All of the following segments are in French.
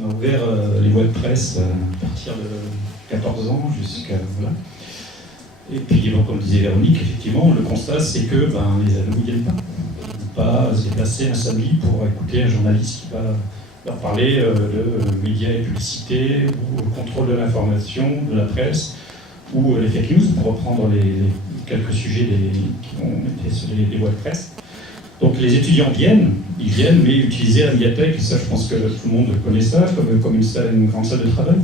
On a ouvert les web press à partir de 14 ans jusqu'à... Voilà. Et puis, bon, comme disait Véronique, effectivement, le constat, c'est que les ados ne viennent pas. Ils ne vont pas se déplacer un samedi pour écouter un journaliste qui va leur parler de médias et publicités, ou au contrôle de l'information, de la presse, ou les fake news, pour reprendre les quelques sujets qui ont été sur les web press. Donc les étudiants viennent, mais utiliser la médiathèque, ça je pense que tout le monde connaît ça, comme une grande salle de travail.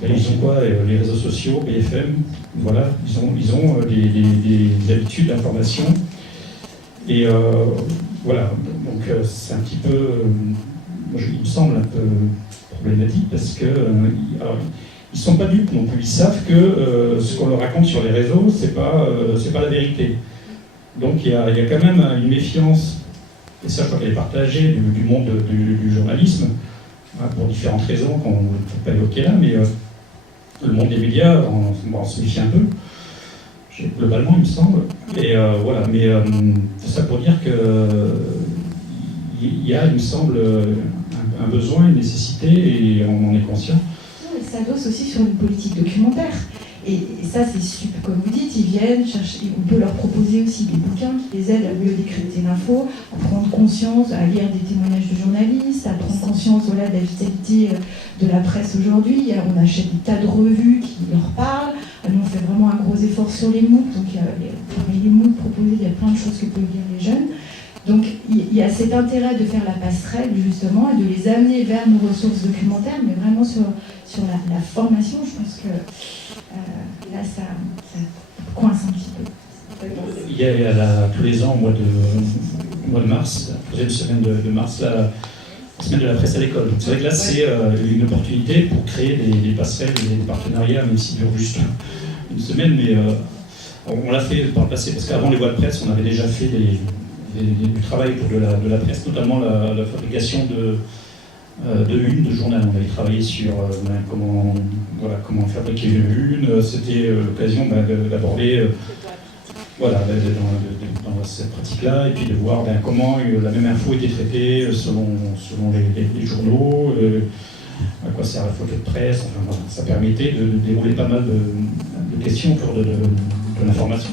Ben, ils ont quoi? Les réseaux sociaux, BFM, voilà, ils ont des habitudes d'information. Et voilà, donc c'est un petit peu, il me semble un peu problématique parce que ils ne sont pas dupes non plus, ils savent que ce qu'on leur raconte sur les réseaux, c'est pas la vérité. Donc il y a quand même une méfiance, et ça je crois qu'elle est partagée, du monde du journalisme, pour différentes raisons qu'on ne peut pas évoquer là, mais le monde des médias, on se méfie un peu, globalement il me semble. Et voilà, mais c'est ça pour dire qu'il y a, il me semble, un besoin, une nécessité, et on en est conscient. Ça s'adosse aussi sur une politique documentaire. Et ça, c'est super, comme vous dites, ils viennent chercher, on peut leur proposer aussi des bouquins qui les aident à mieux décrypter l'info, à prendre conscience, à lire des témoignages de journalistes, à prendre conscience de la vitalité de la presse aujourd'hui. On achète des tas de revues qui leur parlent. Nous, on fait vraiment un gros effort sur les MOOC. Donc, parmi les MOOC proposés, il y a plein de choses que peuvent lire les jeunes. Donc, il y a cet intérêt de faire la passerelle, justement, et de les amener vers nos ressources documentaires, mais vraiment sur la formation. Je pense que là, ça coince un petit peu. Il y a tous les ans, au mois de mars, la deuxième semaine de mars, la semaine de la presse à l'école. C'est vrai que là, c'est une opportunité pour créer des passerelles, des partenariats, même s'ils durent juste une semaine, mais on l'a fait par le passé, parce qu'avant les voies de presse, on avait déjà fait du travail pour de la presse, notamment la fabrication de journal. On avait travaillé sur comment fabriquer une. C'était l'occasion d'aborder dans cette pratique-là, et puis de voir comment la même info était traitée selon les journaux, à quoi sert la photo de presse. Enfin, voilà, ça permettait de dérouler pas mal de questions autour de l'information.